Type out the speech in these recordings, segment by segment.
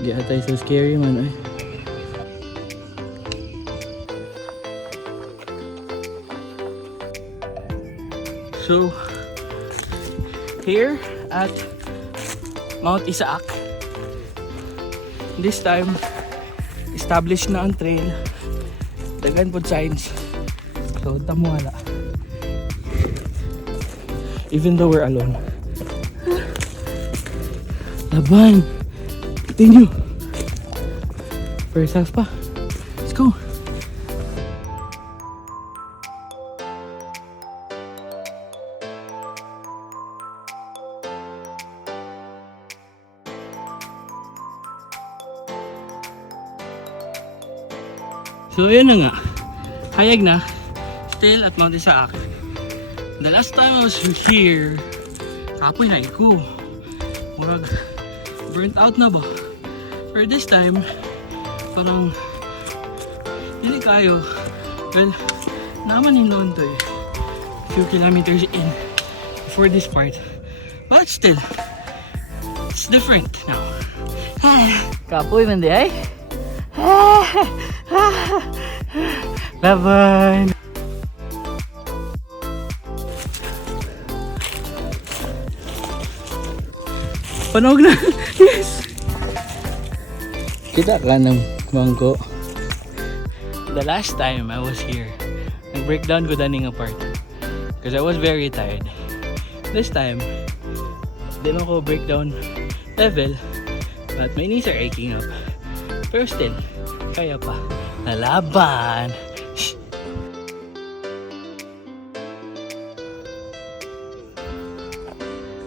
Giatay so scary man ay. So here at Mount Isaac, this time established na ang trail. Dagan po signs. So tamo wala. Even though we're alone. Laban! Continue! First half pa. Let's go! So yun na nga. Hayag na. Still at Mount Isaac. The last time I was here, kapoy na ko. Murag burnt out na ba? For this time, parang hindi kayo. Well, naman hinloon to eh. Few kilometers in before this part. But still, it's different now. Kapoy man di ay? Laban! Panog na! Yes! Kita ka ng mangko. The last time I was here, nag-breakdown ko daning apart. Because I was very tired. This time, di man ko breakdown level, but my knees are aching up. Pero still, kaya pa. Lalaban!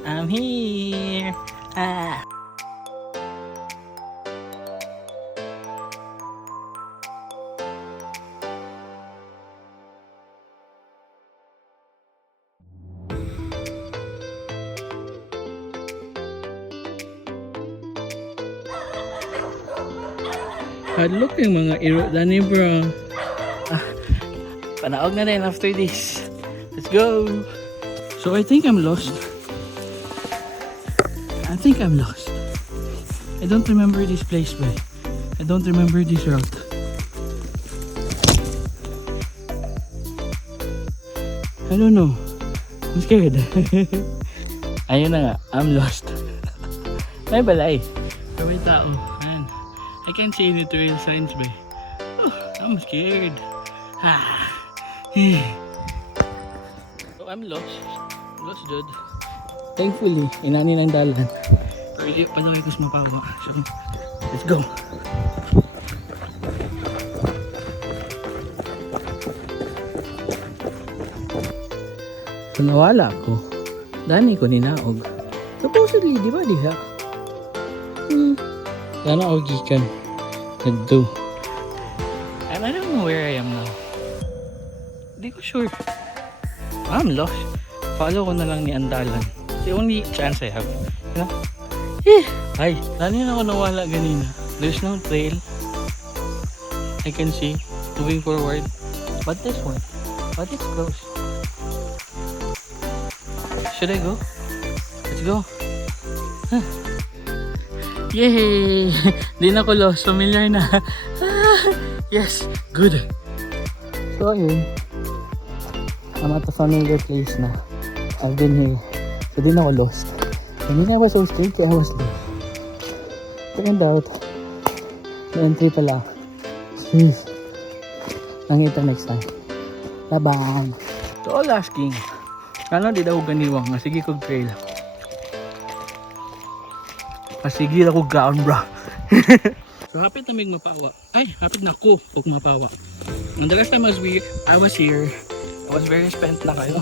I'm here! Ah! Hadlok yung mga iro dani bro. Panaog na rin after this. Let's go! So I think I'm lost. I think I'm lost. I don't remember this place, boy. I don't remember this route. I don't know. I'm scared. Ayun na nga, I'm lost. May balay. Pero may tao. Man, I can't see any trail signs, boy. Oh, I'm scared. So I'm lost. Lost, dude. Thankfully, inani ng dalan. Pero hindi pa daw ikus mapawa. So, let's go. So, nawala ko. Dani ko ninaog. Supposedly, di ba diha? Dana og gikan. Nagdo. And I don't know where I am now. Hindi ko sure. I'm lost. Follow ko na lang ni Andalan. The only chance I have, you know? Ay, dani na ako nawala ganina. There's no trail I can see moving forward. But this one, but it's close. Should I go? Let's go. Yay! Di na ko lost. Familiar na. Yes, good. So ayun, I'm at a familiar place na. I've been here. So din ako lost. And then I was so scared kaya I was lost. Turned out, the entry pala. Please. Nangita next time. Bye-bye. So all asking, ano di daw ganiwang? Sige kog trail. Sige ako gaon bro. So hapit na may mapawa. Ay, hapit na ako og mapawa. And the last time I was here, I was very spent na kayo.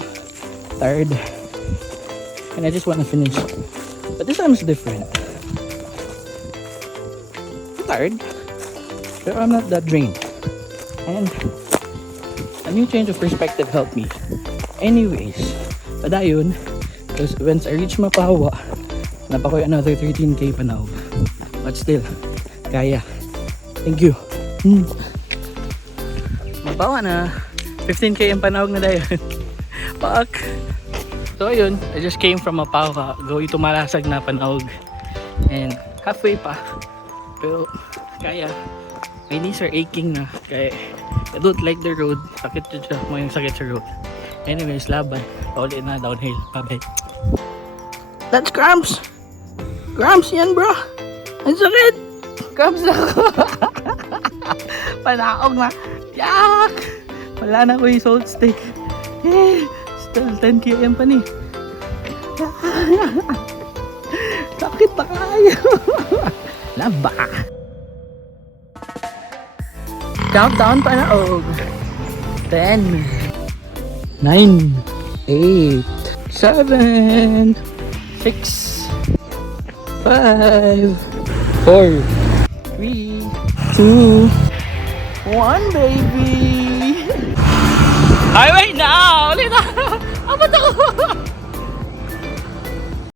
Tired. And I just want to finish. But this time is different. I'm tired, but I'm not that drained. And a new change of perspective helped me. Anyways, padayon, because once I reach Mapawa, napakoy another 13k panaog. But still, kaya. Thank you. Mapawa na. 15k ang panaog na dayon. Fuck. So ayun, I just came from Mapawa, go ito Malasag na panaog. And halfway pa, Pero kaya, my knees are aching na. Kaya I don't like the road. Sakit yun siya. May sakit sa road. Anyways, laban. Paulit na downhill. Bye-bye. That's cramps! Cramps yan, bro! Ang sakit! Cramps ako! Panaog na. Yak! Wala na ko yung salt stick. Still 10 km pa ni. Sakit pa kayo. Laba. Countdown pa na og. 10 9 8 7 6 5 4 3 2 1 baby. Highway na! Ulit na! Apat ako!